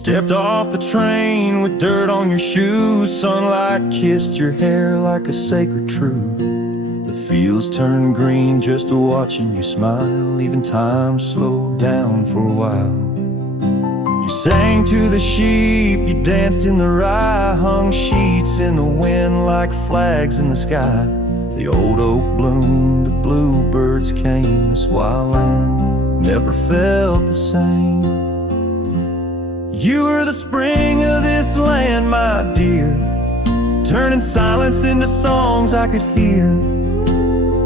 Stepped off the train with dirt on your shoes. Sunlight kissed your hair like a sacred truth. The fields turned green just watching you smile. Even time slowed down for a while. You sang to the sheep, you danced in the rye, hung sheets in the wind like flags in the sky. The old oak bloomed, the bluebirds came. This wild land never felt the same. You were the spring of this land, my dear, turning silence into songs I could hear.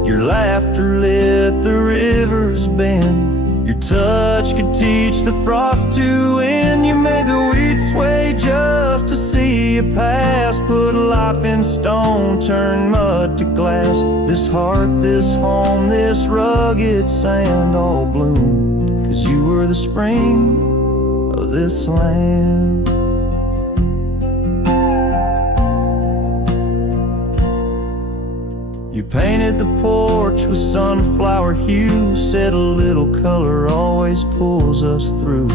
Your laughter lit the river's bend. Your touch could teach the frost to end. You made the wheat sway just to see you pass. Put life in stone, turn mud to glass. This heart, this home, this rugged sand all bloomed 'cause you were the spring of this land. You painted the porch with sunflower hue, said a little color always pulls us through.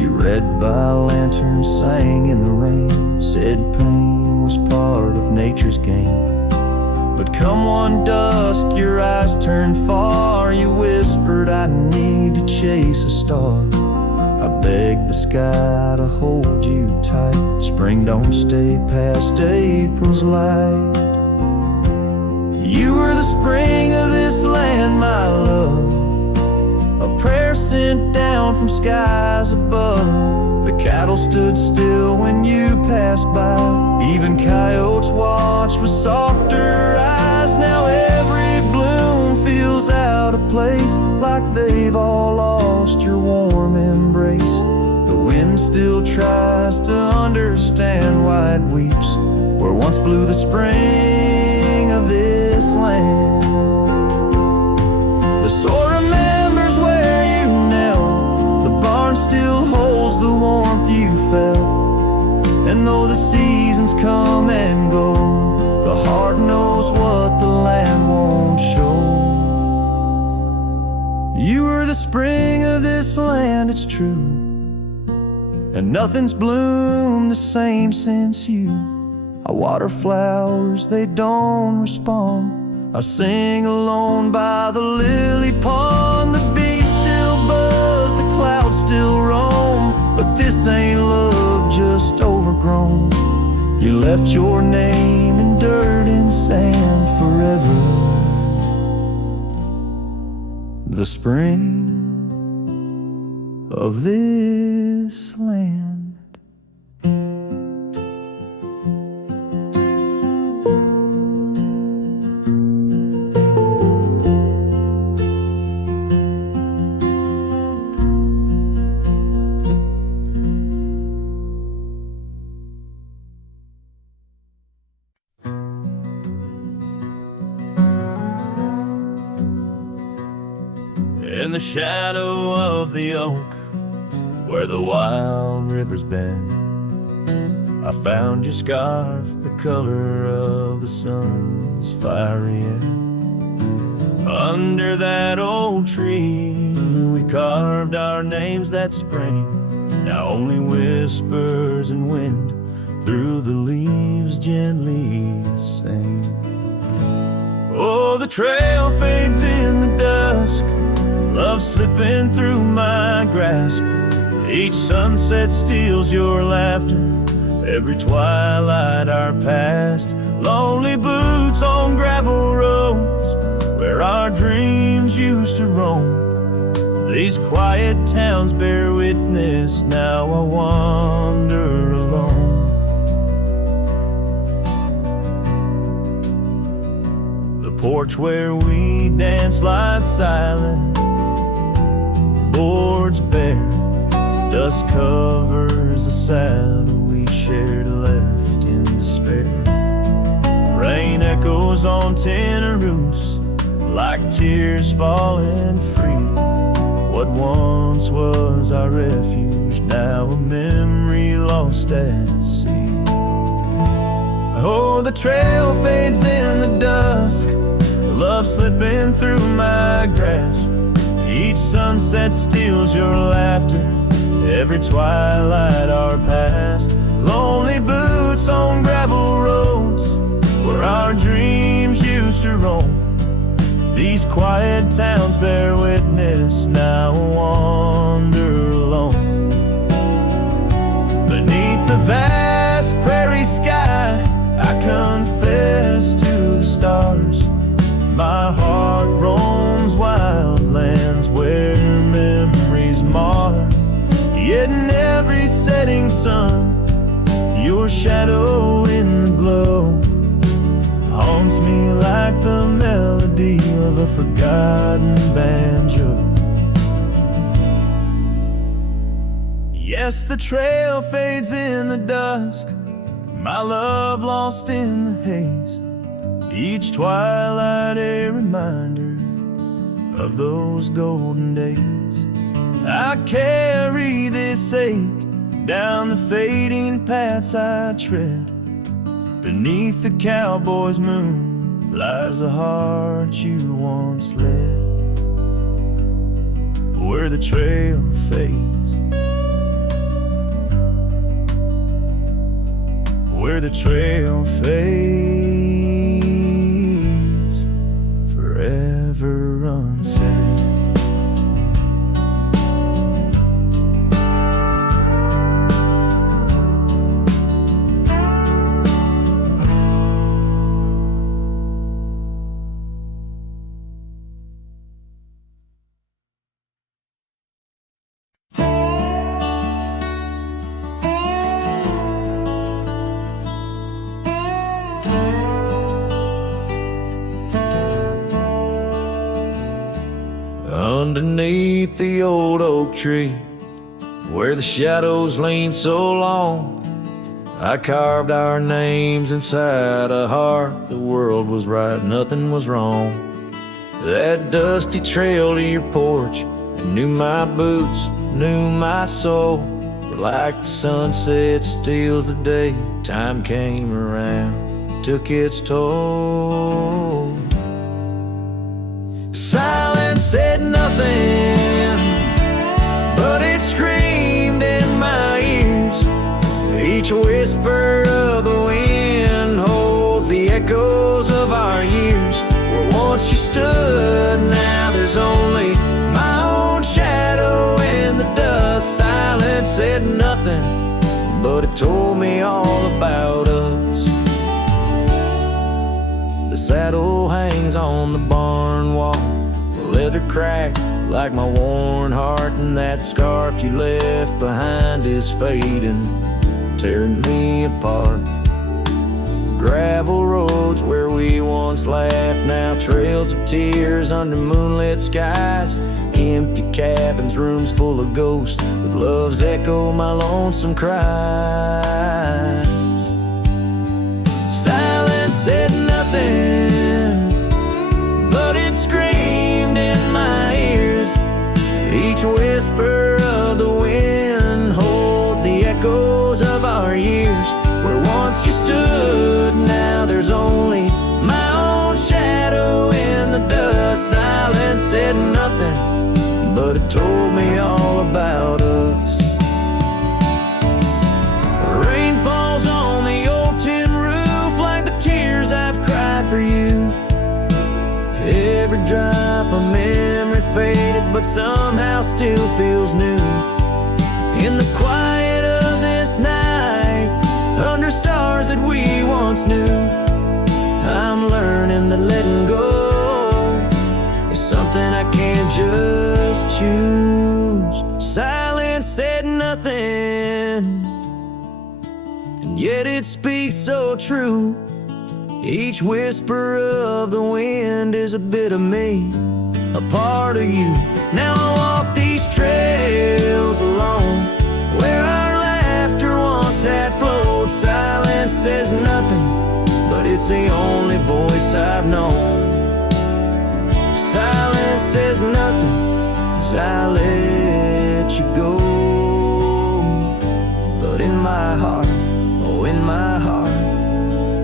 You read by lanterns, sang in the rain, said pain was part of nature's game. But come one dusk, your eyes turned far. You whispered, I need to chase a star. I begged the sky to hold you tight. Spring don't stay past April's light. You were the spring of this land, my love, a prayer sent down from skies above. The cattle stood still when you passed by. Even coyotes watched with softer eyes. Now every bloom feels out of place, like they've all lost your warm embrace. The wind still tries to understand why it weeps where once blew the spring of this land. The soil remembers where you knelt. The barn still holds the warmth you felt. And though the seasons come and go, the heart knows what the land won't show. You were the spring of this land, it's true, and nothing's bloomed the same since you. I water flowers, they don't respond. I sing alone by the lily pond. The bees still buzz, the clouds still roam, but this ain't love just overgrown. You left your name in dirt and sand forever. The spring of this land. In the shadow of the oak, where the wild rivers bend, I found your scarf, the color of the sun's fiery end. Under that old tree, we carved our names that spring. Now only whispers and wind through the leaves gently sing. Oh, the trail fades in the dusk, love slipping through my grasp. Each sunset steals your laughter, every twilight our past. Lonely boots on gravel roads, where our dreams used to roam. These quiet towns bear witness, now I wander alone. The porch where we dance lies silent, boards bare, dust covers the saddle we shared, left in despair. Rain echoes on tin roofs like tears falling free. What once was our refuge, now a memory lost at sea. Oh, the trail fades in the dusk, love slipping through my grasp. Each sunset steals your laughter, every twilight our past. Lonely boots on gravel roads where our dreams used to roam. These quiet towns bear witness, now I wander alone. Beneath the vast prairie sky, I confess to the stars. My heart roams wild lands where memories mar. Yet in every setting sun, your shadow in the glow haunts me like the melody of a forgotten banjo. Yes, the trail fades in the dusk, my love lost in the haze. Each twilight a reminder of those golden days. I carry this ache down the fading paths I tread. Beneath the cowboy's moon lies the heart you once led. Where the trail fades, where the trail fades, forever unsaid. Underneath the old oak tree, where the shadows lean so long, I carved our names inside a heart. The world was right, nothing was wrong. That dusty trail to your porch, and knew my boots, knew my soul. But like the sunset steals the day, time came around, took its toll. Silence said nothing, but it screamed in my ears. Each whisper of the wind holds the echoes of our years. Where once you stood, now there's only my own shadow in the dust. Silence said nothing, but it told me all about us. The saddle hangs on the barn wall, the leather cracked like my worn heart, and that scarf you left behind is fading, tearing me apart. Gravel roads where we once laughed, now trails of tears under moonlit skies. Empty cabins, rooms full of ghosts, with love's echo, my lonesome cries. Silence said nothing, but it screamed in my ears. Each whisper of the wind holds the echoes of our years. Where once you stood, now there's only my own shadow in the dust. Silence said nothing, but it told me all about us. Rain falls on the old tin roof like the tears I've cried for you. Every drop of memory faded, but somehow still feels new. In the quiet of this night, under stars that we once knew, I'm learning that letting go is something I can't just choose. Silence said nothing, and yet it speaks so true. Each whisper of the wind is a bit of me, a part of you. Now I walk these trails alone, where our laughter once had flowed. Silence says nothing, but it's the only voice I've known. Silence says nothing as I let you go. But in my heart, oh in my heart,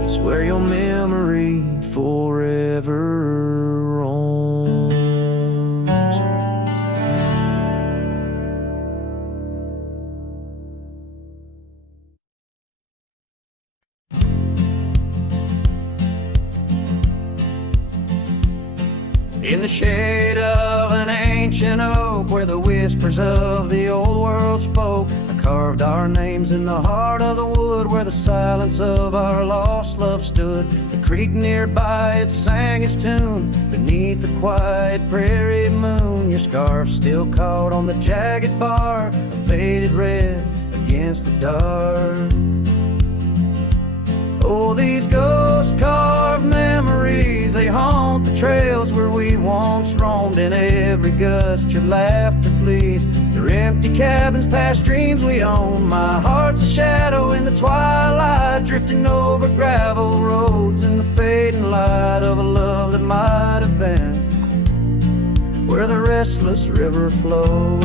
it's where your memory forever roams. in the shade of an ancient oak, where the whispers of the old world spoke. I carved our names in the heart of the wood, where the silence of our lost love stood. The creek nearby, it sang its tune beneath the quiet prairie moon. Your scarf still caught on the jagged bark, a faded red against the dark. Oh, these ghost-carved memories, they haunt the trails where we once roamed. In every gust your laughter flees. They're empty cabins past dreams we own. My heart's a shadow in the twilight, drifting over gravel roads in the fading light of a love that might have been where the restless river flows.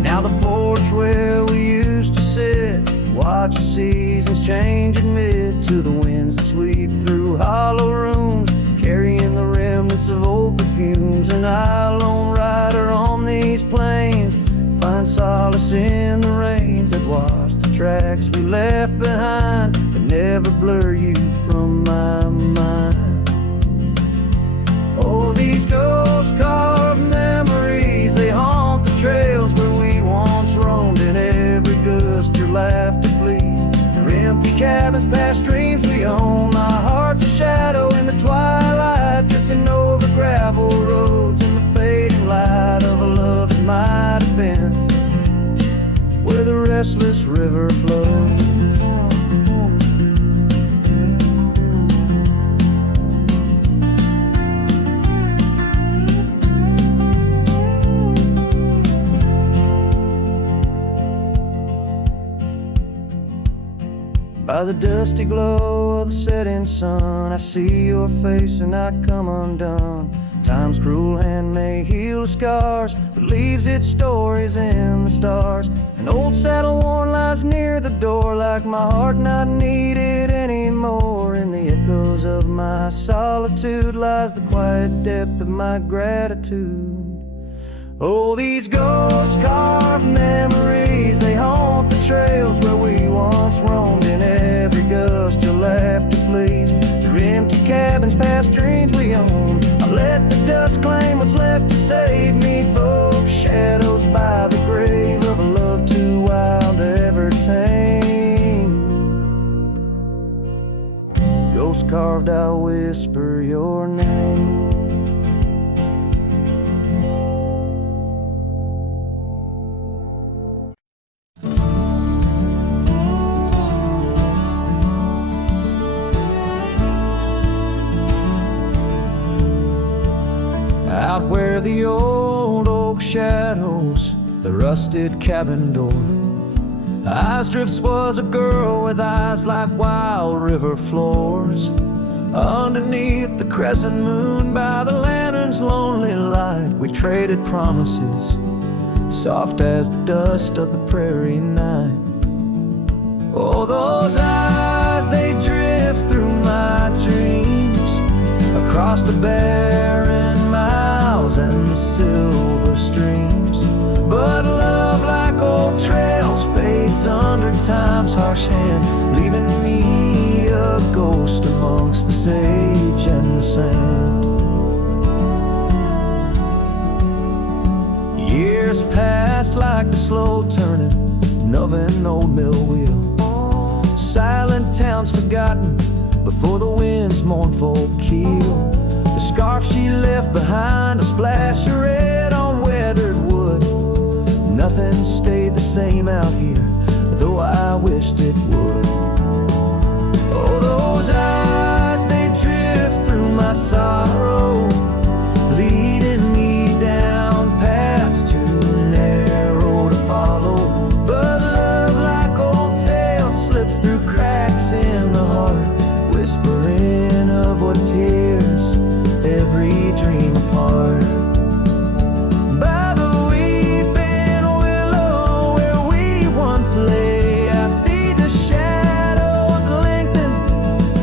Now the porch where we used to sit, watch the seasons change amid to the winds that sweep through hollow rooms, carrying the remnants of old perfumes. And I, lone rider on these plains, find solace in the rains that wash the tracks we left behind, but never blur you from my mind. Oh, these ghost-carved memories, they haunt the trails where we once roamed. In every gust your laughter flees. They're empty cabins past dreams we own. My heart's a shadow in the twilight, drifting over gravel roads in the fading light of a love that might have been where the restless river flows. By the dusty glow of the setting sun, I see your face and I come undone. Time's cruel hand may heal the scars, but leaves its stories in the stars. An old saddle worn lies near the door, like my heart not needed anymore. In the echoes of my solitude lies the quiet depth of my gratitude. Oh, these ghost-carved memories, they haunt the trails where we once roamed. In every gust your laughter flees. Through empty cabins past dreams we own. I let the dust claim what's left to save me. Folks, shadows by the grave of a love too wild to ever tame. Ghost-carved, I'll whisper your name. Out where the old oak shadows the rusted cabin door, Eyes Drifts was a girl with eyes like wild river floors. Underneath the crescent moon, by the lantern's lonely light, we traded promises, soft as the dust of the prairie night. Oh, those eyes, they drift through my dreams, across the barren miles and the silver streams. But love, like old trails, fades under time's harsh hand, leaving me a ghost amongst the sage and the sand. Years passed like the slow turning of an old mill wheel. Silent towns forgotten before the wind's mournful keel. The scarf she left behind, a splash of red on weathered wood. Nothing stayed the same out here, though I wished it would. Oh, those eyes, they drift through my sorrow, leading me down paths too narrow to follow. But love, like old tales, slips through cracks in the heart, whispering of what tears every dream apart. By the weeping willow where we once lay, I see the shadows lengthen,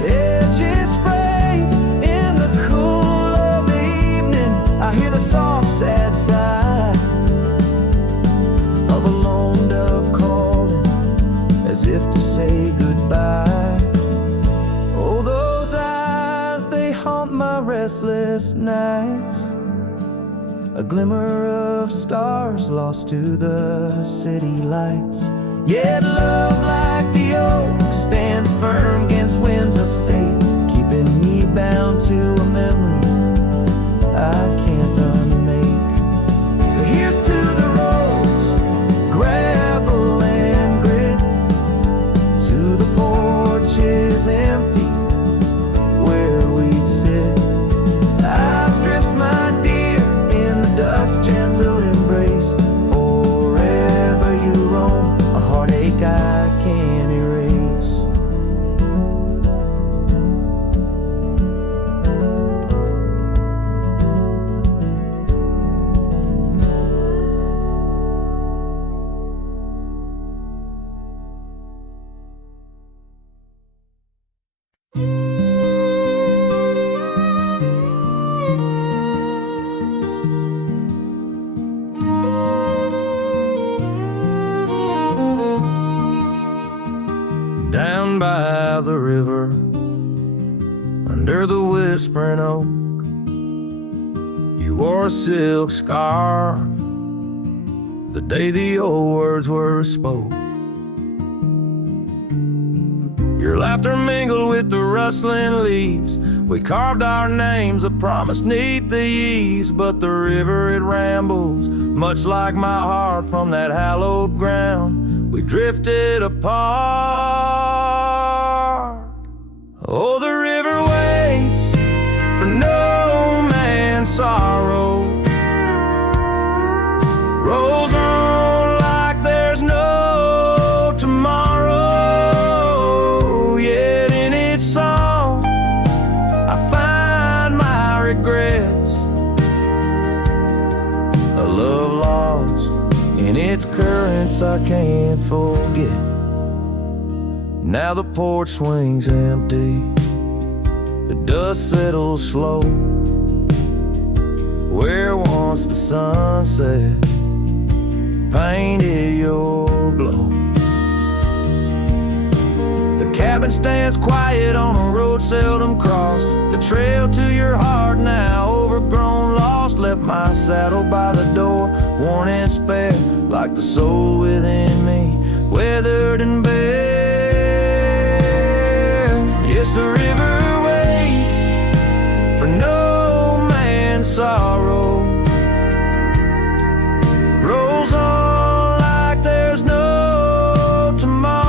edges fray. In the cool of the evening, I hear the soft sad sigh of a lone dove calling, as if to say goodbye. Oh, those restless nights, a glimmer of stars lost to the city lights. Yet love like the oak stands firm against winds of fate, keeping me bound to a memory I can't unmake. So here's to the roads, gravel and grit, to the porches empty where we'd sit. I strips my dear in the dust, gentle embrace. Forever you roam, a heartache I can't erase. Down by the river, under the whispering oak, you wore a silk scarf the day the old words were spoke. Your laughter mingled with the rustling leaves. We carved our names, a promise neath the eaves. But the river, it rambles, much like my heart from that hallowed ground. We drifted apart. Oh, the river waits for no man's sorrow, rolls on like there's no tomorrow. Yet in its song I find my regrets, a love lost in its currents I can't forget. Now the porch swings empty, the dust settles slow, where once the sunset painted your glow. The cabin stands quiet on a road seldom crossed. The trail to your heart now overgrown, lost. Left my saddle by the door, worn and spare, like the soul within me, weathered and bare. Yes, the river waits for no man's sorrow, rolls on like there's no tomorrow.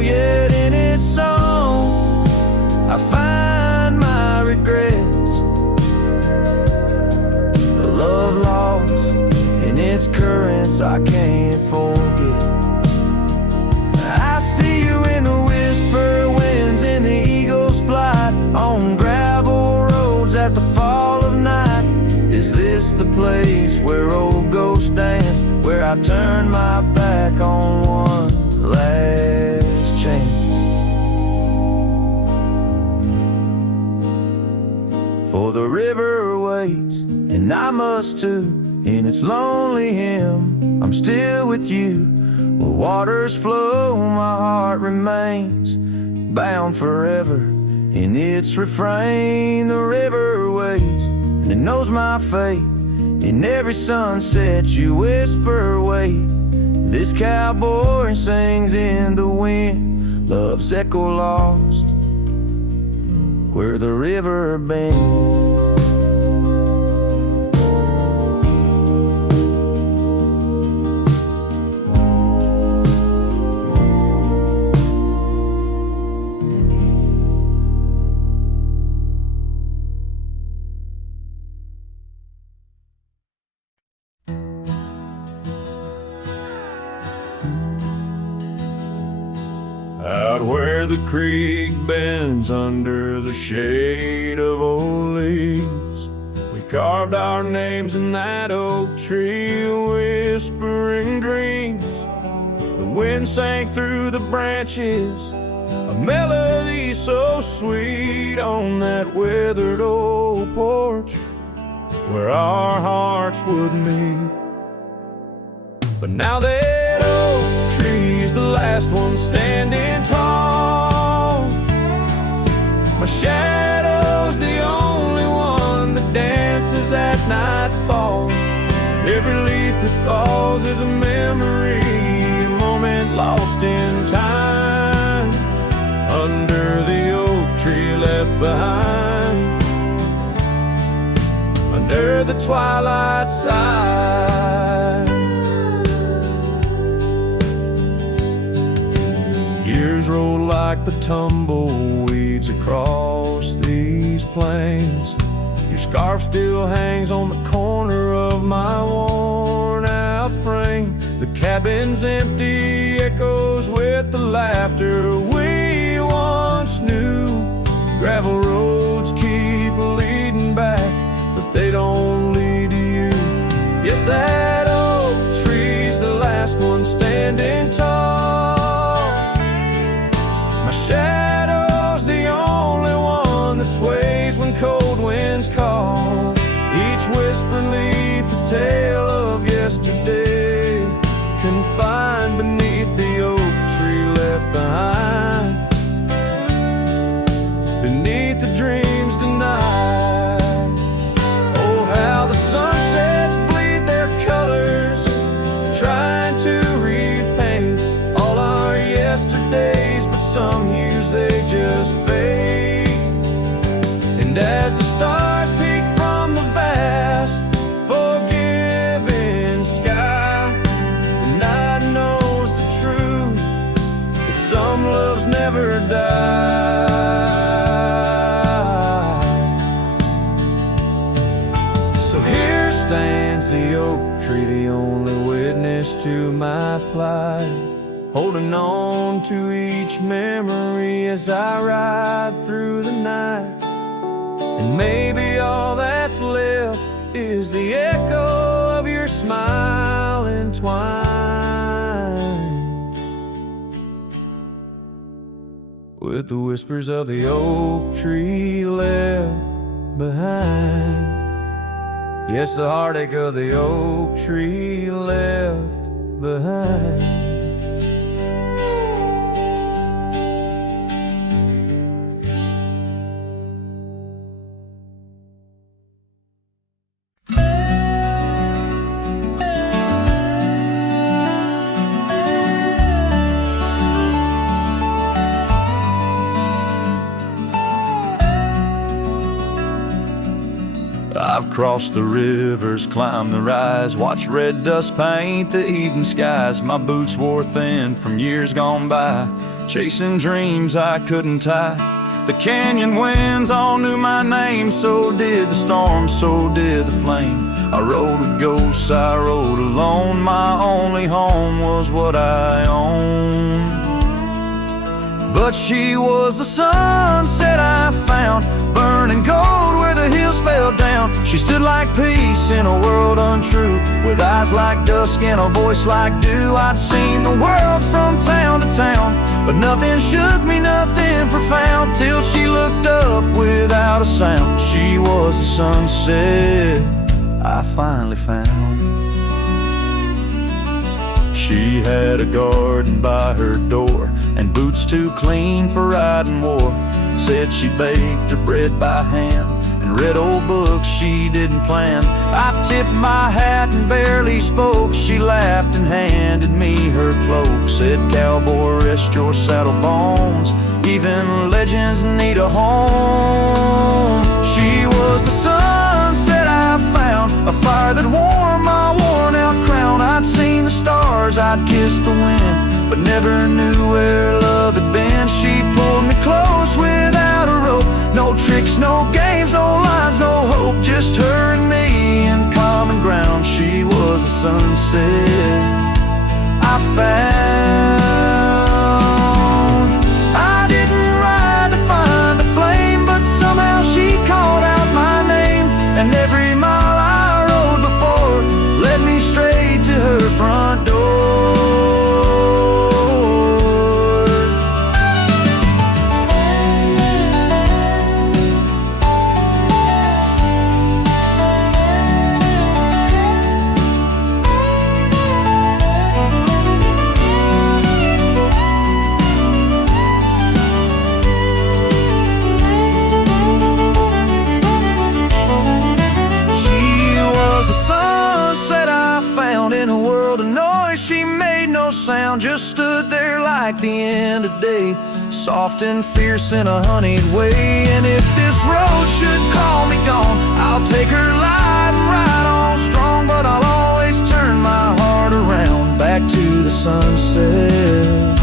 Yet in its song I find my regrets, the love lost in its currents I can't forget. I see you in the whisper winds, in the eagle's flight, on gravel roads at the fall of night. Is this the place where old ghosts dance, where I turn my back on one last chance? For the river waits, and I must too, in its lonely hymn. I'm still with you, where waters flow, my heart remains bound forever in its refrain. The river waits, and it knows my fate. In every sunset you whisper, wait. This cowboy sings in the wind, love's echo lost where the river bends. Out where the creek bends under the shade of old leaves, we carved our names in that oak tree, whispering dreams. The wind sang through the branches, a melody so sweet, on that weathered old porch where our hearts would meet. But now that oak tree's the last one standing tall, my shadow nightfall. Every leaf that falls is a memory, a moment lost in time, under the oak tree left behind, under the twilight side. Years roll like the tumbleweeds across these plains. Your scarf still hangs on the corner of my worn out frame. The cabin's empty, echoes with the laughter we once knew. Gravel roads keep leading back, but they don't lead to you. Yes, that oak tree's the last one standing tall. My shadow's the only one that sways when cold winds call. Each whisper leaf a tale of yesterday, confined beneath the oak tree left behind, beneath the dreams denied. Oh, how the sunsets bleed their colors, trying to repaint all our yesterdays, but some hues they just fade. And as the stars peek from the vast, forgiving sky, the night knows the truth, that some loves never die. So here stands the oak tree, the only witness to my plight, holding on to each memory as I ride through the night. And maybe all that's left is the echo of your smile entwined with the whispers of the oak tree left behind. Yes, the heartache of the oak tree left behind. I've crossed the rivers, climbed the rise, watched red dust paint the evening skies. My boots wore thin from years gone by, chasing dreams I couldn't tie. The canyon winds all knew my name, so did the storm, so did the flame. I rode with ghosts, I rode alone, my only home was what I owned. But she was the sunset I found, burning gold where the hills fell down. She stood like peace in a world untrue, with eyes like dusk and a voice like dew. I'd seen the world from town to town, but nothing shook me, nothing profound, till she looked up without a sound. She was the sunset I finally found. She had a garden by her door, and boots too clean for riding war. Said she baked her bread by hand, and read old books she didn't plan. I tipped my hat and barely spoke. She laughed and handed me her cloak. Said, "Cowboy, rest your saddle bones, even legends need a home." She was the sunset I found, a fire that warmed my worn out crown. I'd seen the stars, I'd kissed the wind, but never knew where love had been. She pulled me close without a rope, no tricks, no games, no lines, no hope, just her and me in common ground. She was the sunset I found. I didn't ride to find a flame, but somehow she called out my name, and every mile I rode before led me straight to her front door. voice, she made no sound, just stood there like the end of day, soft and fierce in a honeyed way. And if this road should call me gone, I'll take her light and ride on strong, but I'll always turn my heart around back to the sunset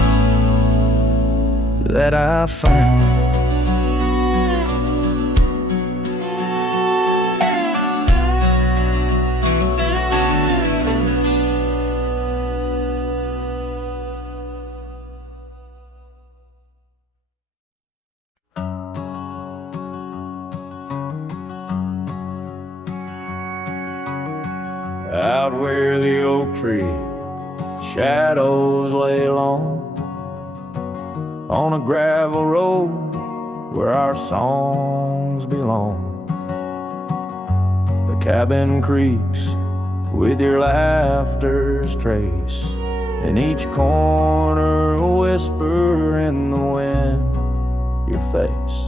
that I found. Out where the oak tree shadows lay long, on a gravel road where our songs belong. The cabin creaks with your laughter's trace, in each corner a whisper in the wind, your face.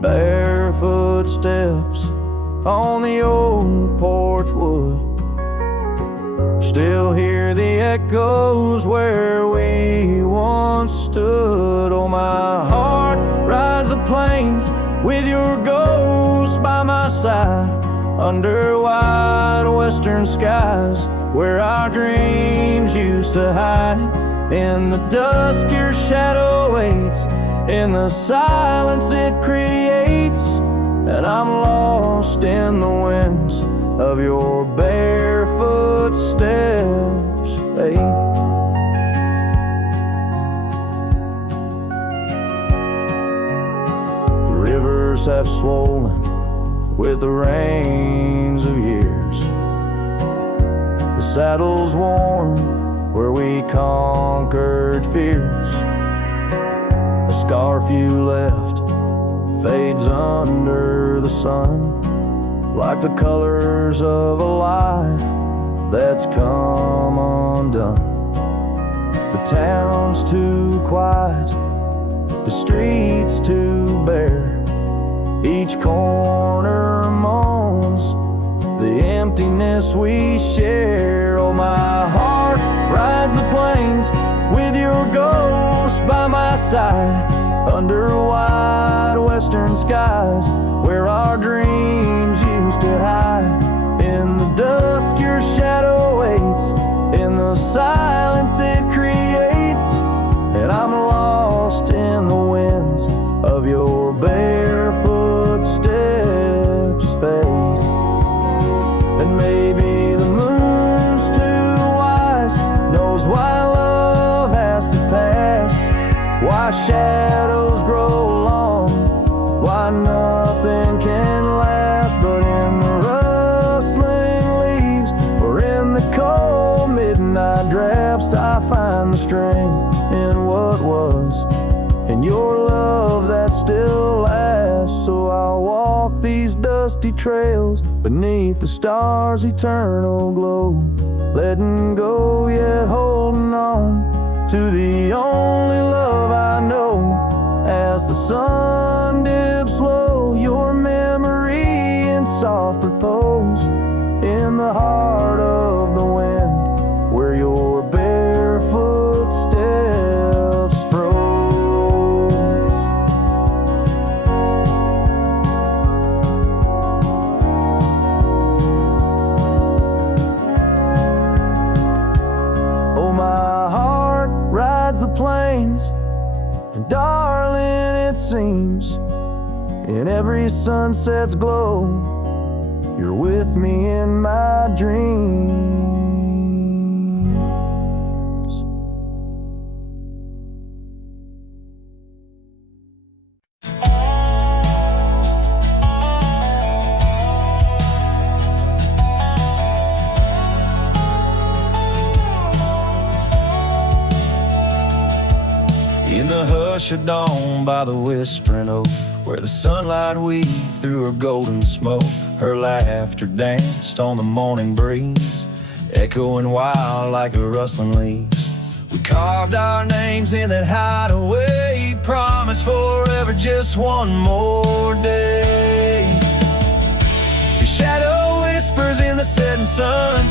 Barefoot steps on the old porch wood, still hear the echoes where we once stood. Oh, my heart rides the plains with your ghost by my side, under wide western skies where our dreams used to hide. In the dusk your shadow waits, in the silence it creates, and I'm lost in the winds of your barefoot steps, fate. The rivers have swollen with the rains of years, the saddle's worn where we conquered fears. The scarf you left fades under the sun, like the colors of a life that's come undone. The town's too quiet, the streets too bare, each corner moans the emptiness we share. Oh, my heart rides the plains with your ghost by my side, under wide western skies where our dreams used to hide. In the dusk your shadow waits, in the silence it creates, and I'm lost in the winds of your barefoot steps, fade. And maybe the moon's too wise, knows why love has to pass, why shadows grow long, why nothing can last. But in the rustling leaves or in the cold midnight drafts, I find the strength in what was, in your love that still lasts. So I'll walk these dusty trails beneath the stars' eternal glow, letting go yet holding on to the only love I know. As the sun dips low, your memory in soft repose, in the heart of the wind where your barefoot steps froze. Oh, my heart rides the plains, and darling, it seems in every sunset's glow, you're with me in my dreams. In the hush of dawn by the whispering oak, where the sunlight weaved through her golden smoke, her laughter danced on the morning breeze, echoing wild like a rustling leaves. We carved our names in that hideaway, promised forever just one more day. Your shadow whispers in the setting sun,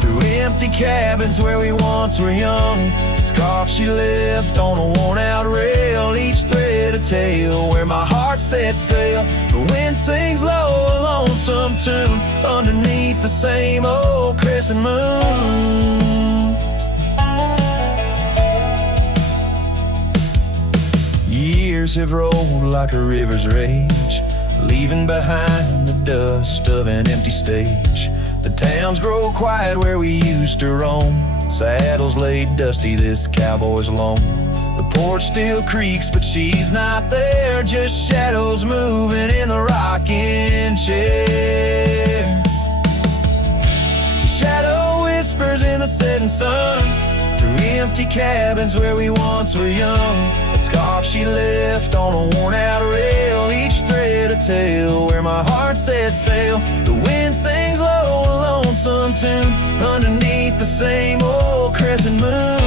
through through empty cabins where we once were young. A scarf she left on a worn-out rail, each thread a tale where my heart set sail. The wind sings low, a lonesome tune underneath the same old crescent moon. Years have rolled like a river's rage, leaving behind the dust of an empty stage. The towns grow quiet where we used to roam, saddles laid dusty, this cowboy's alone. The porch still creaks, but she's not there, just shadows moving in the rocking chair. Shadow whispers in the setting sun, through empty cabins where we once were young. A scarf she left on a worn-out rail, each thread a tale where my heart set sail. The wind sings low, a lonesome tune underneath the same old crescent moon.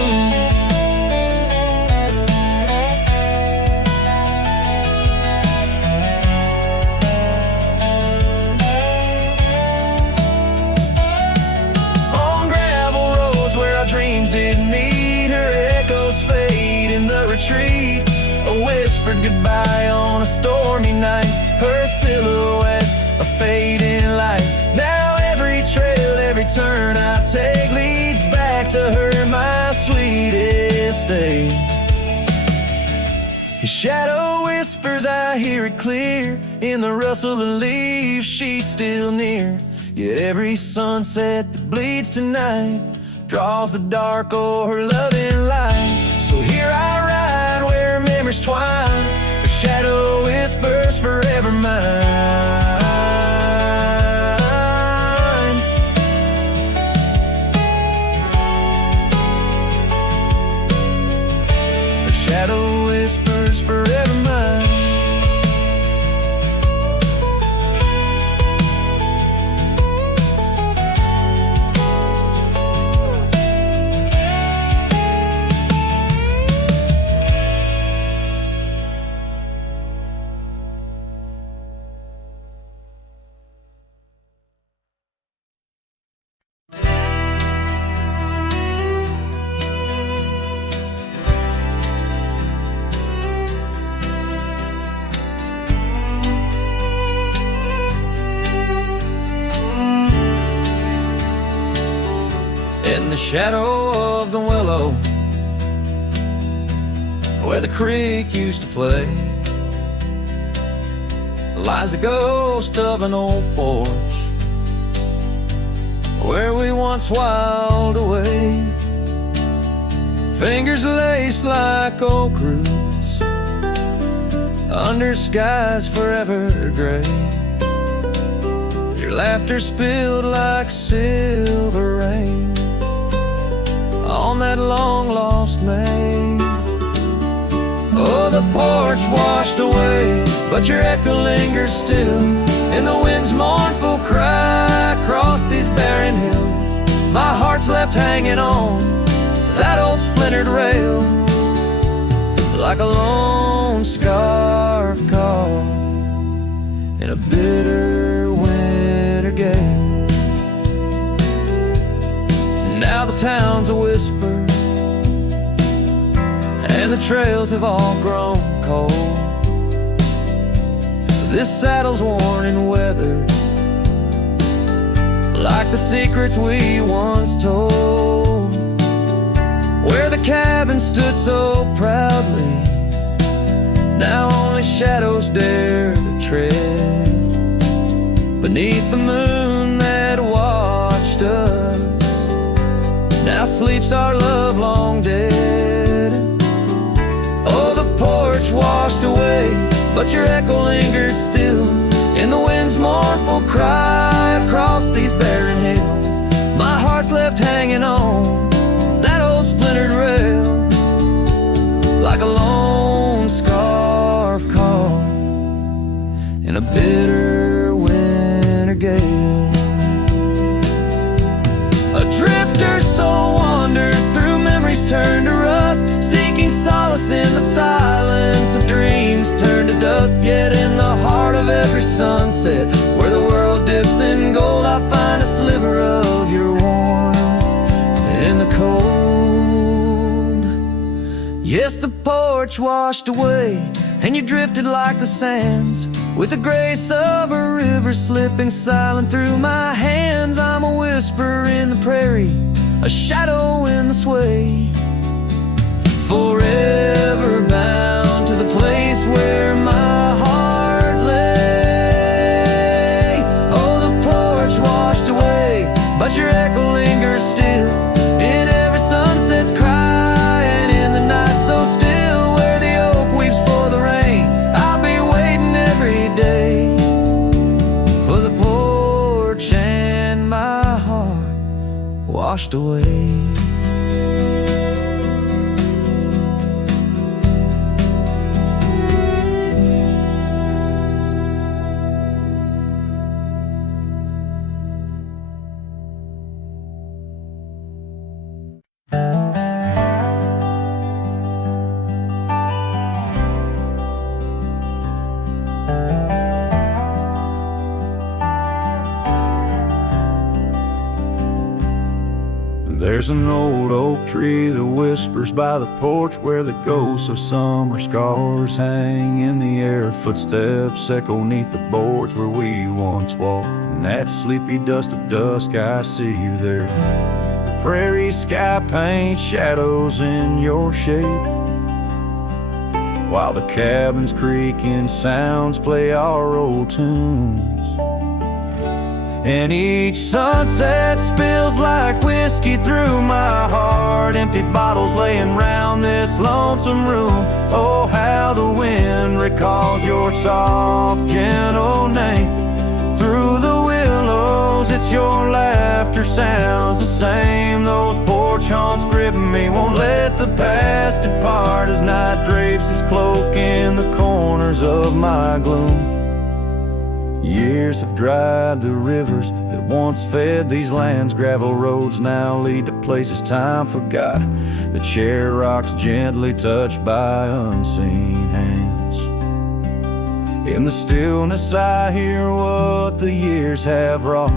Dreams didn't meet, her echoes fade in the retreat. A whispered goodbye on a stormy night, her silhouette a fading light. Now every trail, every turn I take leads back to her, my sweetest day. His shadow whispers, I hear it clear, in the rustle of leaves she's still near. Yet every sunset that bleeds tonight draws the dark o'er her loving light. So here I ride where memories twine, her shadow whispers forever mine. Her shadow whispers forever mine. In the shadow of the willow, where the creek used to play, lies a ghost of an old porch where we once whiled away. Fingers laced like oak roots under skies forever gray. Your laughter spilled like silver rain on that long-lost May. Oh, the porch washed away, but your echo lingers still in the wind's mournful cry across these barren hills. My heart's left hanging on that old splintered rail, like a lone scarf caught in a bitter winter gale. Now the town's a whisper, and the trails have all grown cold. This saddle's worn and weathered, like the secrets we once told. Where the cabin stood so proudly, now only shadows dare to tread beneath the moon that watched us. Now sleeps our love long dead. Oh, the porch washed away, but your echo lingers still in the wind's mournful cry across these barren hills. My heart's left hanging on that old splintered rail, like a lone scarf caught in a bitter winter gale. A drifter's soul wanders through memories turned to rust, seeking solace in the silence of dreams turned to dust. Yet in the heart of every sunset, where the world dips in gold, I find a sliver of your warmth. Yes, the porch washed away, and you drifted like the sands, with the grace of a river slipping silent through my hands. I'm a whisper in the prairie, a shadow in the sway, forever bound to the place where my heart lay. Oh, the porch washed away, but your echo lingers still in every sunset's crying in the night so still, where the oak weeps for the rain. I'll be waiting every day for the porch and my heart washed away. There's an old oak tree that whispers by the porch, where the ghosts of summer scars hang in the air. Footsteps echo neath the boards where we once walked. In that sleepy dust of dusk, I see you there. The prairie sky paints shadows in your shape, while the cabin's creaking sounds play our old tunes. And each sunset spills like whiskey through my heart, empty bottles laying round this lonesome room. Oh, how the wind recalls your soft, gentle name. Through the willows, it's your laughter sounds the same. Those porch haunts grip me, won't let the past depart, as night drapes its cloak in the corners of my gloom. Years have dried the rivers that once fed these lands. Gravel roads now lead to places time forgot. The chair rocks gently touched by unseen hands. In the stillness I hear what the years have wrought.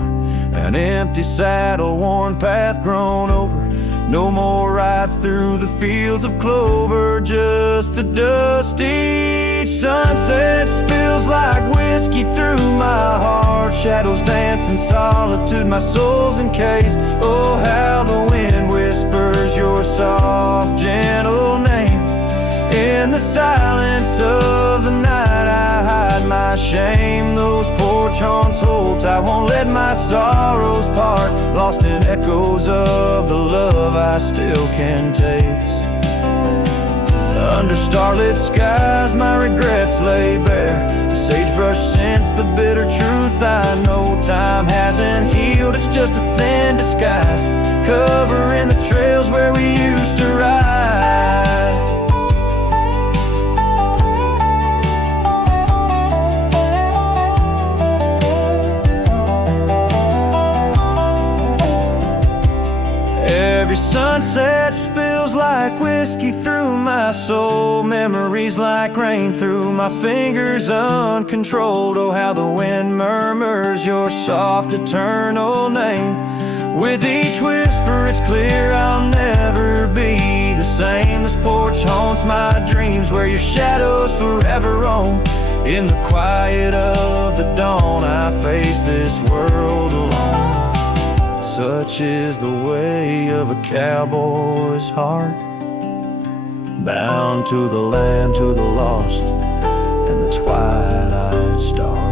An empty saddle, worn path grown over. No more rides through the fields of clover, just the dusty. Each sunset spills like whiskey through my heart. Shadows dance in solitude, my soul's encased. Oh, how the wind whispers your soft, gentle name. In the silence of the night I hide my shame. Those porch haunts hold tight, won't let my sorrows part. Lost in echoes of the love I still can taste. Under starlit skies my regrets lay bare. The sagebrush scents the bitter truth I know. Time hasn't healed, it's just a thin disguise, covering the trails where we used to ride. Every sunset spills like whiskey through my soul. Memories like rain through my fingers uncontrolled. Oh, how the wind murmurs your soft eternal name. With each whisper it's clear I'll never be the same. This porch haunts my dreams, where your shadows forever roam. In the quiet of the dawn I face this world alone. Such is the way of a cowboy's heart, bound to the land, to the lost, and the twilight stars.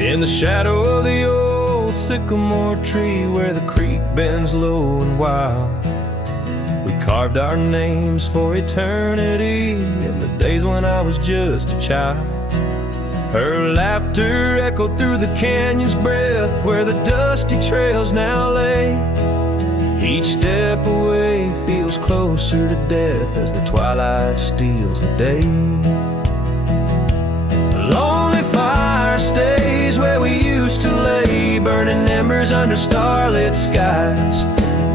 In the shadow of the old sycamore tree, where the creek bends low and wild, we carved our names for eternity in the days when I was just a child. Her laughter echoed through the canyon's breath, where the dusty trails now lay. Each step away feels closer to death as the twilight steals the day. Lonely fire stays where we used to lay. embers under starlit skies.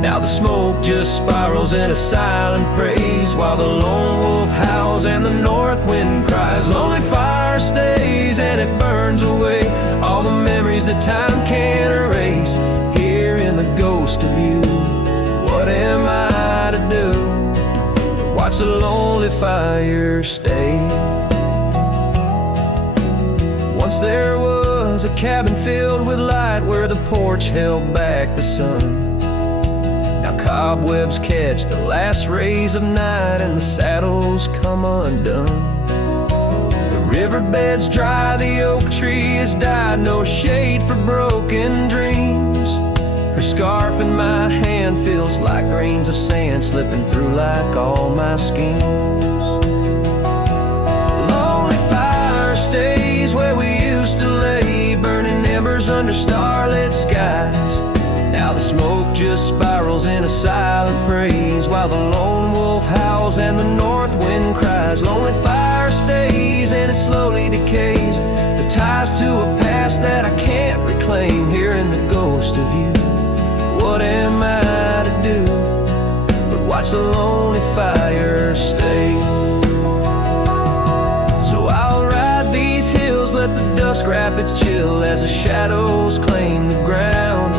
Now the smoke just spirals in a silent praise, while the lone wolf howls and the north wind cries. Lonely fire stays and it burns away all the memories that time can't erase. Here in the ghost of you, what am I to do? Watch the lonely fire stay. Once there was a cabin filled with light where the porch held back the sun. Now cobwebs catch the last rays of night and the saddles come undone. The riverbed's dry, the oak tree has died, no shade for broken dreams. Her scarf in my hand feels like grains of sand slipping through like all my schemes. Lonely fire stays where we used to lay, burning embers under starlit skies. Now the smoke just spirals in a silent praise, while the lone wolf howls and the north wind cries. Lonely fire stays and it slowly decays, the ties to a past that I can't reclaim. Here in the ghost of you, what am I to do but watch the lonely fire stay? So I'll ride these hills, let the dusk wrap its chill as the shadows claim the ground.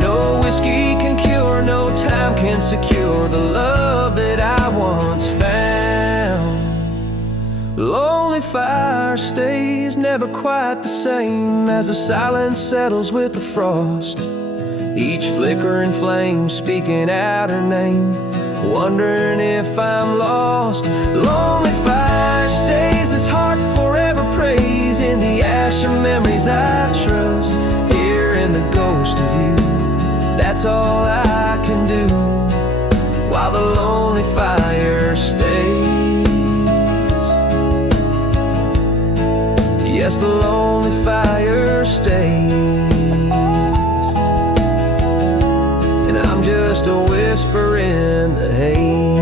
No whiskey can cure, no time can secure the love that I once found. Lonely fire stays, never quite the same as the silence settles with the frost. Each flickering flame speaking out her name, wondering if I'm lost. Lonely fire stays, this heart forever prays in the ash of memories I trust. Here in the ghost of you, that's all I can do while the lonely fire stays. Yes, the lonely fire stays, and I'm just a whisper in the haze.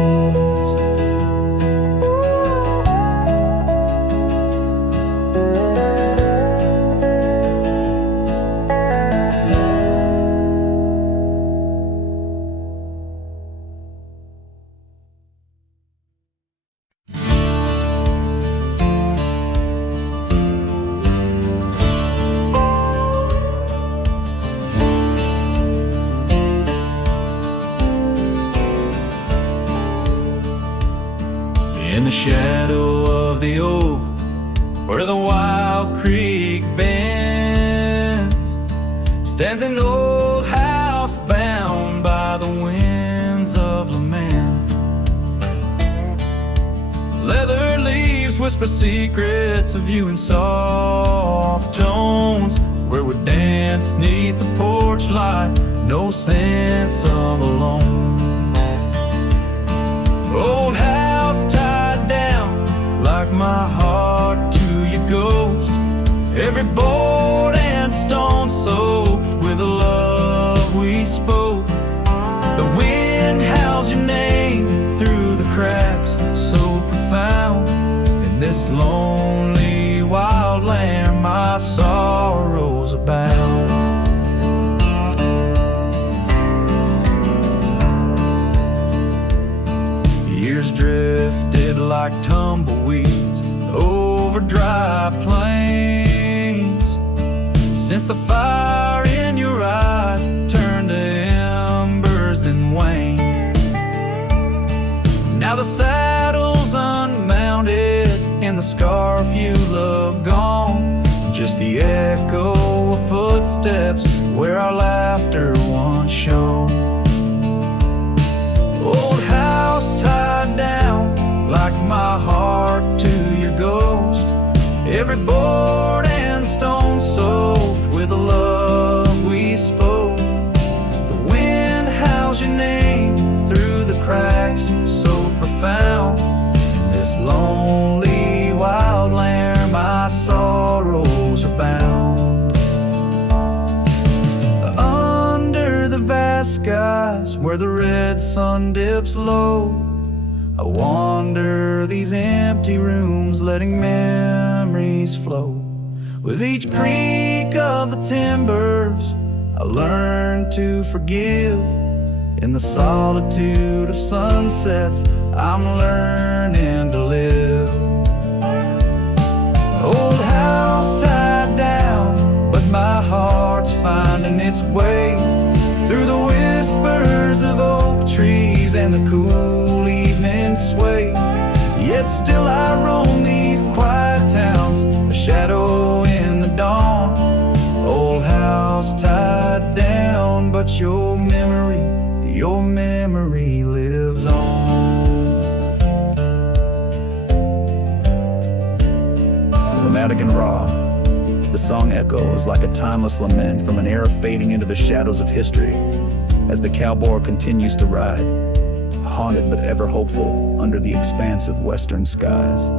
In the shadow of the oak, where the wild creek bends, stands an old house bound by the winds of lament. Leather leaves whisper secrets of you in soft tones, where we dance neath the porch light, no sense of alone. Old house tied down like my heart to your ghost, every board and stone soaked with the love we spoke. The wind howls your name through the cracks, so profound. In this lonely wild land my sorrows abound. Years drifted like tumbleweeds over dry plains, since the fire in your eyes turned to embers then waned. Now the saddle's unmounted and the scarf you love gone, just the echo of footsteps where our laughter once shone. Old house tied down like my heart to your ghost, every board and stone soaked with the love we spoke. The wind howls your name through the cracks, so profound. In this lonely wild land my sorrows are bound. Under the vast skies where the red sun dips low, I wander these empty rooms, letting memories flow. With each creak of the timbers, I learned to forgive. In the solitude of sunsets, I'm learning to live. Old house tied down, but my heart's finding its way through the whispers of oak trees and the cool evening sway. Yet still I roam these quiet towns, a shadow in the dawn. Old house tied down, but your memory lives on. Cinematic and raw, the song echoes like a timeless lament from an era fading into the shadows of history as the cowboy continues to ride, haunted but ever hopeful under the expansive western skies.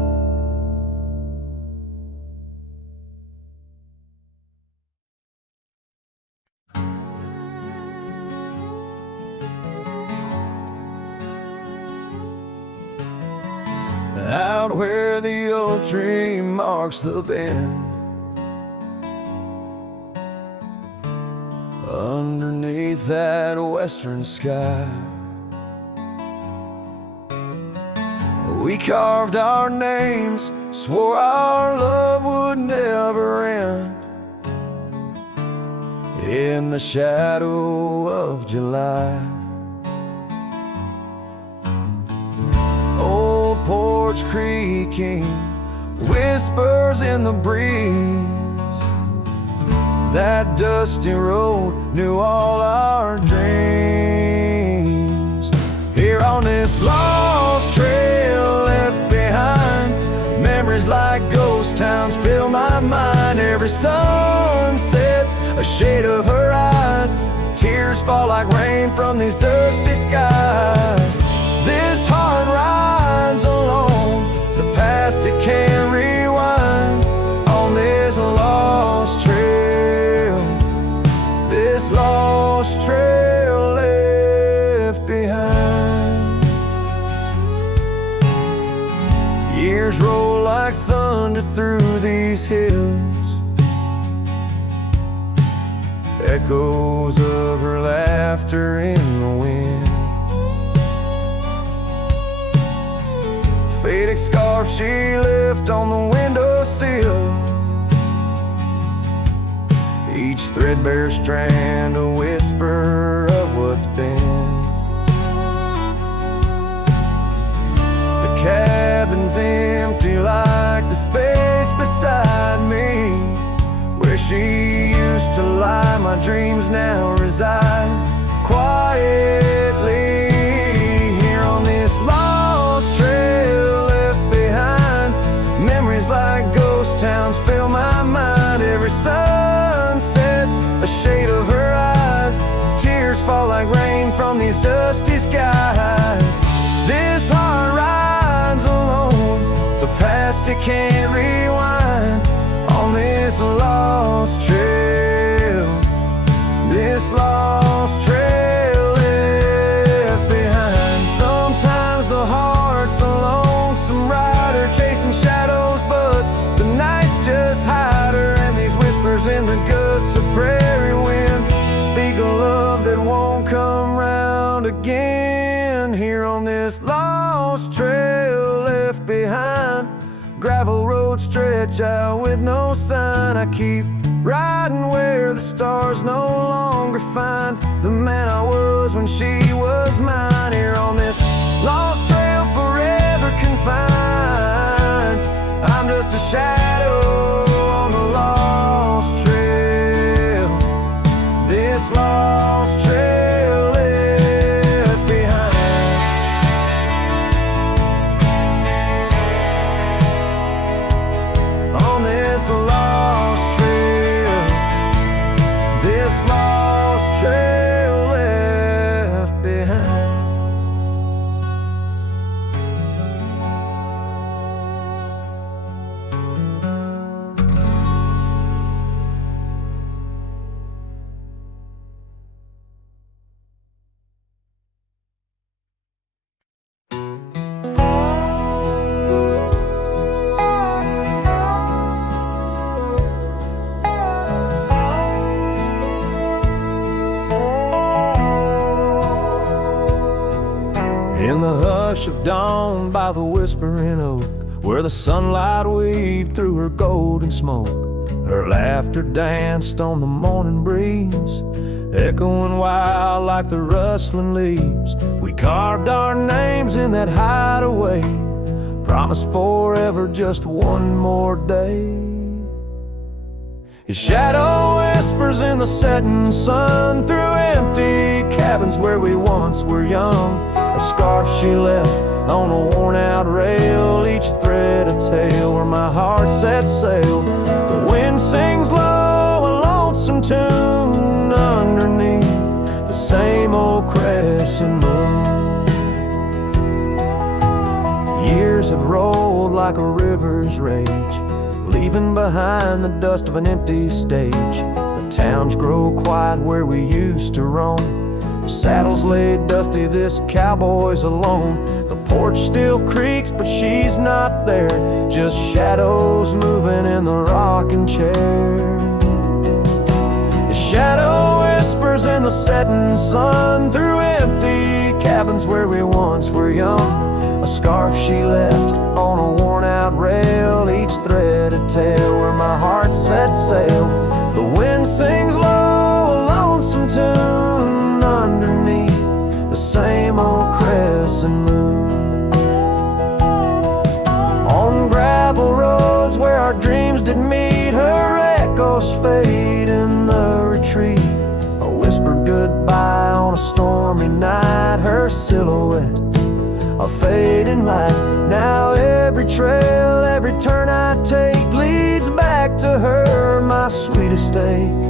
Out where the oak tree marks the bend, underneath that western sky, we carved our names, swore our love would never end. In the shadow of July, old porch creaking, whispers in the breeze. That dusty road knew all our dreams. Here on this lost trail left behind, memories like ghost towns fill my mind. Every sun sets a shade of her eyes, tears fall like rain from these dusty skies. This heart rides alone, the past it can't rewind. On this lost trail, this lost trail left behind. Years roll like thunder through these hills, echoes of her laughter in the wind. Faded scarf she left on the windowsill, each threadbare strand a whisper of what's been. The cabin's empty like the space beside me, where she used to lie. My dreams now reside quietly here on this lost trail left behind. Memories like ghost towns fill my mind. Every sun sets a shade of her eyes, tears fall like rain from these dusty skies. This heart rides alone, the past it can't rewind. On this lost trail, this lost trail left behind. Sometimes the heart's a lonesome rider chasing shadows, but the nights just hide her. And these whispers in the gusts of prairie wind speak a love that won't come round again. Here on this lost trail left behind, gravel roads stretch out with no sign. I keep riding where the stars no longer find the man I was when she was mine. Here on this lost trail forever confined, I'm just a shadow on the lost trail. This lost trail left behind. On this lost trail, this lost trail left behind. the hush of dawn by the whispering oak, where the sunlight weaved through her golden smoke. Her laughter danced on the morning breeze, echoing wild like the rustling leaves. We carved our names in that hideaway, promised forever, just one more day. His shadow whispers in the setting sun through empty cabins where we once were young. A scarf she left on a worn-out rail, each thread a tale where my heart set sail. The wind sings low, a lonesome tune underneath the same old crescent moon. Years have rolled like a river's rage, leaving behind the dust of an empty stage. The towns grow quiet where we used to roam, saddles laid dusty, this cowboy's alone. The porch still creaks, but she's not there, just shadows moving in the rocking chair. His shadow whispers in the setting sun through empty cabins where we once were young. A scarf she left on a worn-out rail, each thread a tale where my heart set sail. The wind sings low, a lonesome tune underneath the same old crescent moon. On gravel roads where our dreams did meet, her echoes fade in the retreat. A whispered goodbye on a stormy night, her silhouette a fading light. Now every trail, every turn I take leads back to her, my sweet estate.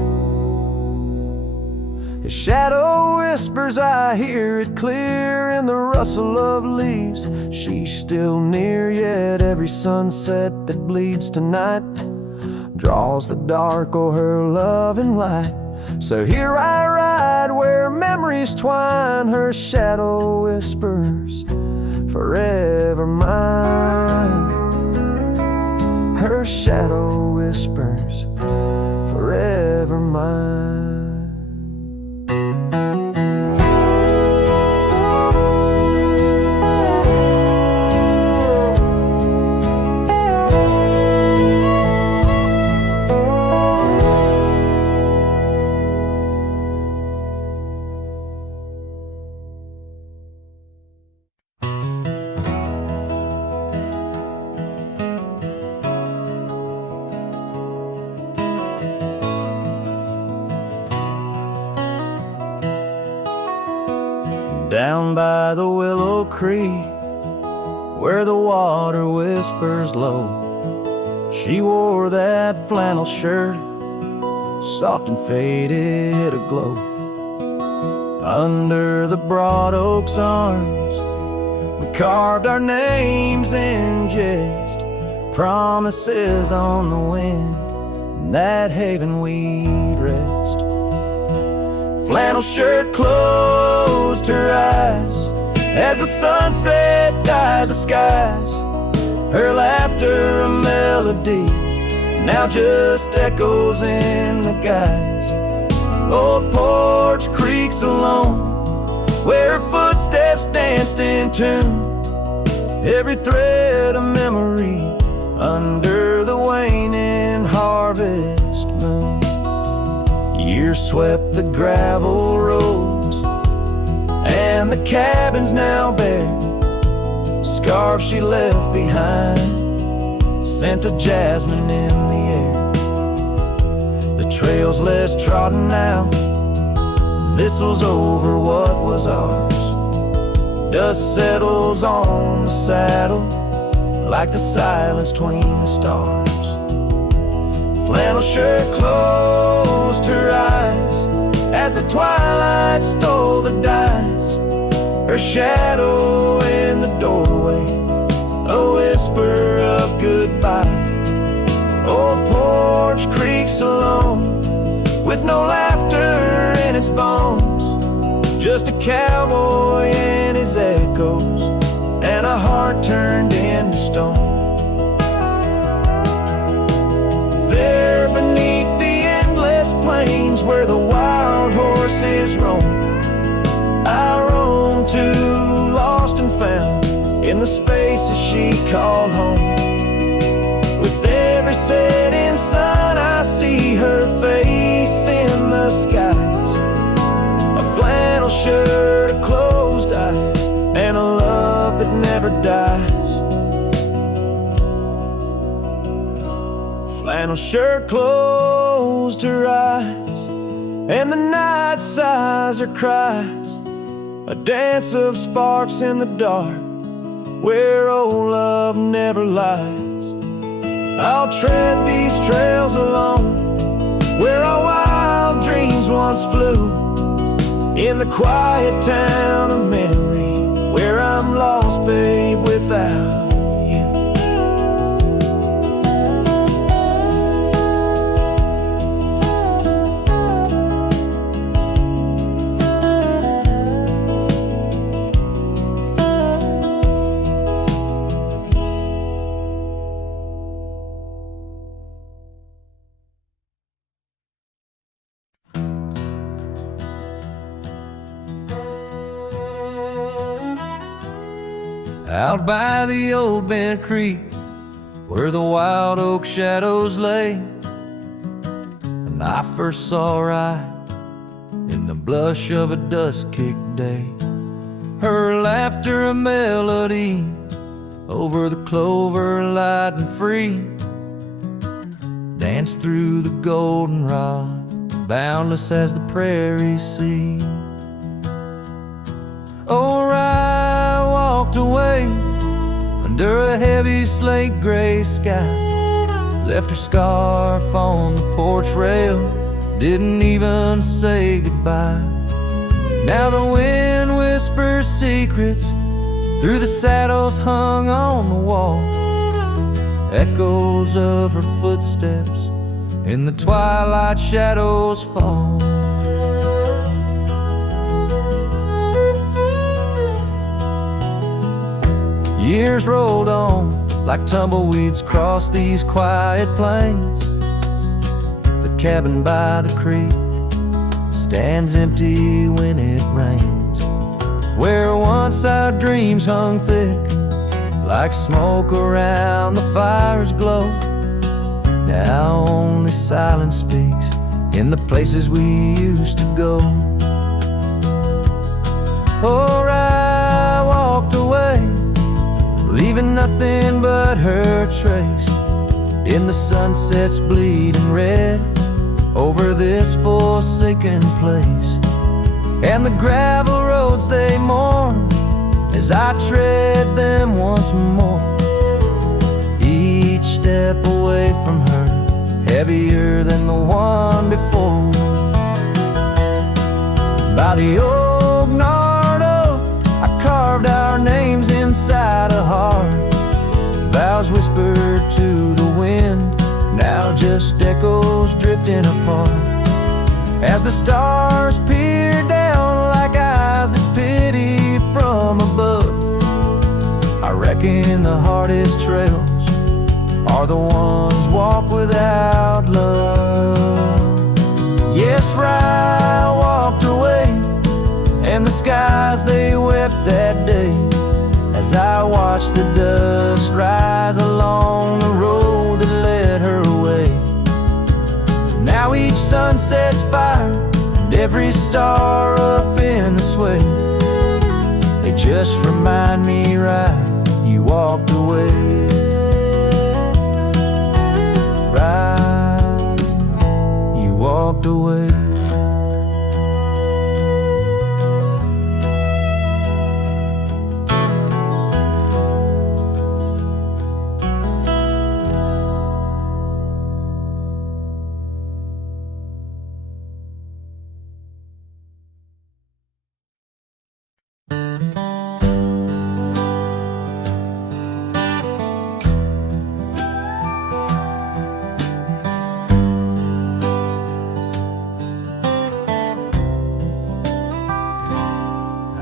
His shadow whispers, I hear it clear in the rustle of leaves. She's still near, yet every sunset that bleeds tonight draws the dark o'er her loving light. So here I ride where memories twine, her shadow whispers, forever mine. Her shadow whispers, forever mine. Down by the willow creek, where the water whispers low, she wore that flannel shirt, soft and faded aglow. Under the broad oak's arms, we carved our names in jest, promises on the wind, in that haven we'd rest. Flannel shirt closed her eyes as the sunset dyed the skies. Her laughter a melody, now just echoes in the guise. Old porch creaks alone, where her footsteps danced in tune. Every thread a memory under the waning harvest moon. Years swept the gravel roads, and the cabins now bare. Scarf she left behind, scent of jasmine in the air. The trail's less trodden now, thistle's over what was ours. Dust settles on the saddle like the silence between the stars. Flannel shirt closed her eyes as the twilight stole the dice. Her shadow in the doorway, a whisper of goodbye. Old porch creaks alone, with no laughter in its bones. Just a cowboy and his echoes, and a heart turned into stone. There beneath the endless plains where the wild horses roam, I roam too lost and found. the spaces she called home. With every setting sun, I see her face in the skies. A flannel shirt, a closed eyes, and a love that never dies. Flannel shirt closed her eyes, and the night sighs her cries. A dance of sparks in the dark, where old love never lies. I'll tread these trails alone, where our wild dreams once flew. In the quiet town of memory, where I'm lost, babe, without you. Out by the old bent creek, where the wild oak shadows lay, and I first saw her eye in the blush of a dusk-kicked day. Her laughter a melody over the clover, light and free, danced through the goldenrod, boundless as the prairie sea. Oh, I walked away under a heavy slate gray sky, left her scarf on the porch rail, didn't even say goodbye. Now the wind whispers secrets through the saddles hung on the wall, echoes of her footsteps in the twilight shadows fall. Years rolled on like tumbleweeds across these quiet plains. The cabin by the creek stands empty when it rains, where once our dreams hung thick like smoke around the fire's glow. Now only silence speaks in the places we used to go. Oh, I walked away, leaving nothing but her trace in the sunset's bleeding red over this forsaken place. And the gravel roads they mourn as I tread them once more, each step away from her heavier than the one before. By the old gnarled oak, I carved our names inside a heart, vows whispered to the wind, now just echoes drifting apart. As the stars peer down like eyes that pity from above, I reckon the hardest trails are the ones walked without love. Yes, Rye walked away, and the skies they wept that day, as I watched the dust rise along the road that led her away. Now each sun sets fire, and every star up in the sway, they just remind me, right, you walked away. Right, you walked away.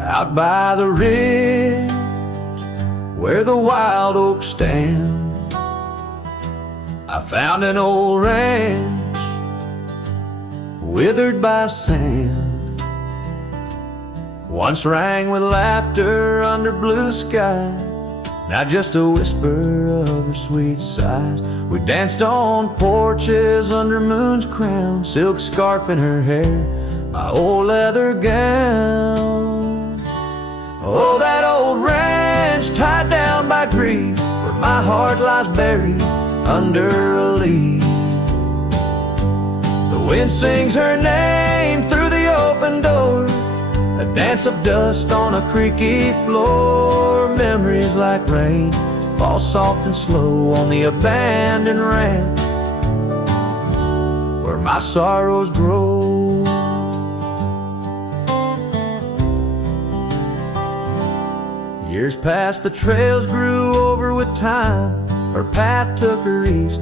Out by the ridge where the wild oaks stand, I found an old ranch withered by sand. Once rang with laughter under blue sky, not just a whisper of her sweet sighs. We danced on porches under moon's crown, silk scarf in her hair, my old leather gown. Oh, that old ranch tied down by grief, where my heart lies buried under a leaf. The wind sings her name through the open door, a dance of dust on a creaky floor. Memories like rain fall soft and slow on the abandoned ranch where my sorrows grow. Years passed, the trails grew over with time. Her path took her east,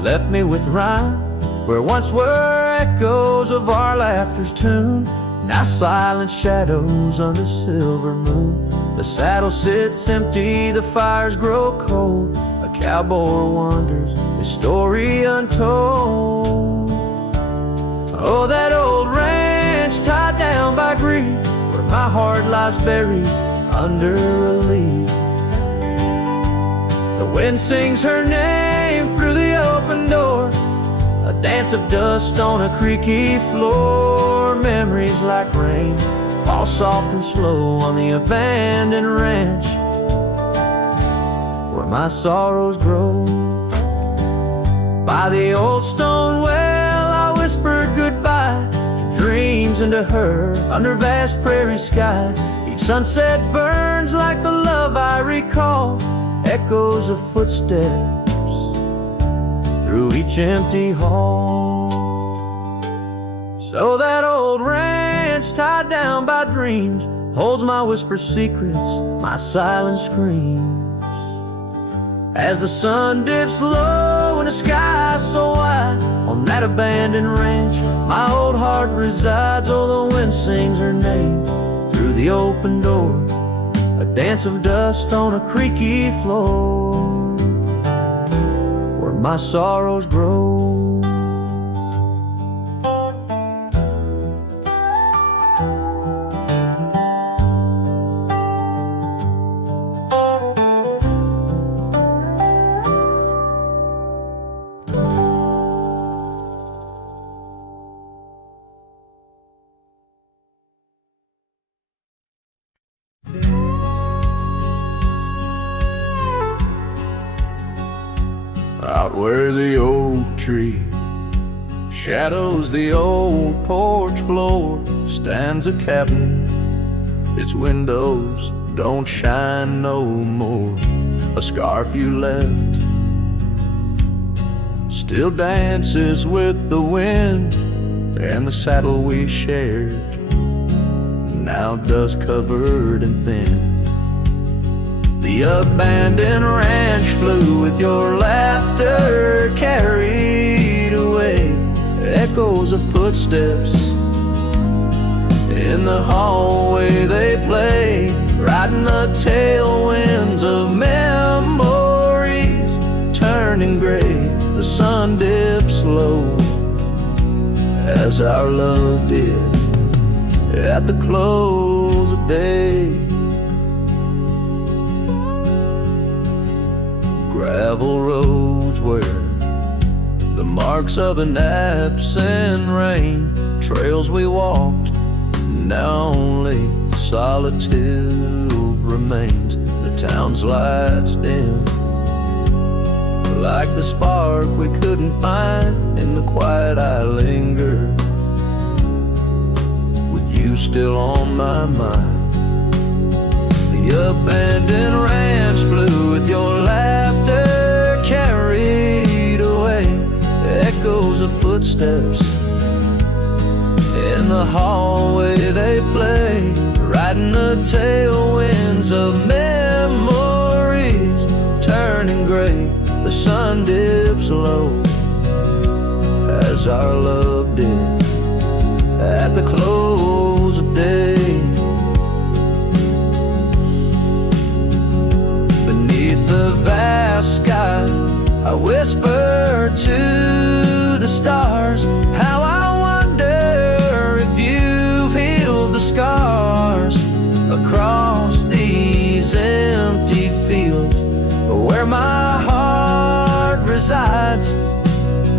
left me with rhyme, where once were echoes of our laughter's tune, now silent shadows under silver moon. The saddle sits empty, the fires grow cold, a cowboy wanders, his story untold. Oh, that old ranch tied down by grief, where my heart lies buried under a leaf. The wind sings her name through the open door, a dance of dust on a creaky floor. Memories like rain fall soft and slow on the abandoned ranch where my sorrows grow. By the old stone well I whispered goodbye to dreams and to her under vast prairie sky. Each sunset burns like the love I recall, echoes of footsteps through each empty hall. So that old ranch tied down by dreams holds my whispered secrets, my silent screams. As the sun dips low in the sky so wide, on that abandoned ranch my old heart resides. Oh, the wind sings her name through the open door, a dance of dust on a creaky floor where my sorrows grow. Out where the oak tree shadows the old porch floor stands a cabin. Its windows don't shine no more. A scarf you left still dances with the wind, and the saddle we shared now dust covered and thin. The abandoned ranch flew with your laughter carried away, echoes of footsteps in the hallway they play, riding the tailwinds of memories turning gray. The sun dips low as our love did at the close of day. Gravel roads where the marks of an absent rain, trails we walked, now only solitude remains. The town's lights dim, like the spark we couldn't find. In the quiet I linger, with you still on my mind. The abandoned ranch flew with your laughter carried away, echoes of footsteps in the hallway they play, riding the tailwinds of memories turning gray. The sun dips low as our love did at the close of day. The vast sky, I whisper to the stars, how I wonder if you've healed the scars across these empty fields. sides.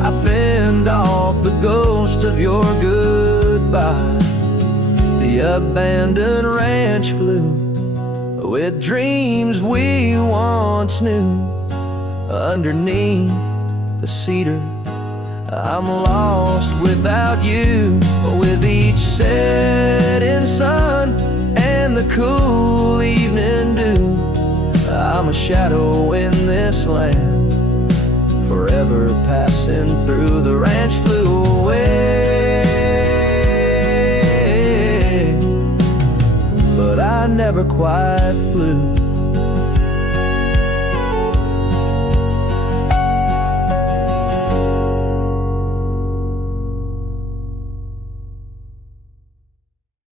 I fend off the ghost of your goodbye. The abandoned ranch flew with dreams we once knew. Underneath the cedar, I'm lost without you. With each setting sun and the cool evening dew, I'm a shadow in this land, forever passing through. The ranch flew away, but I never quite flew.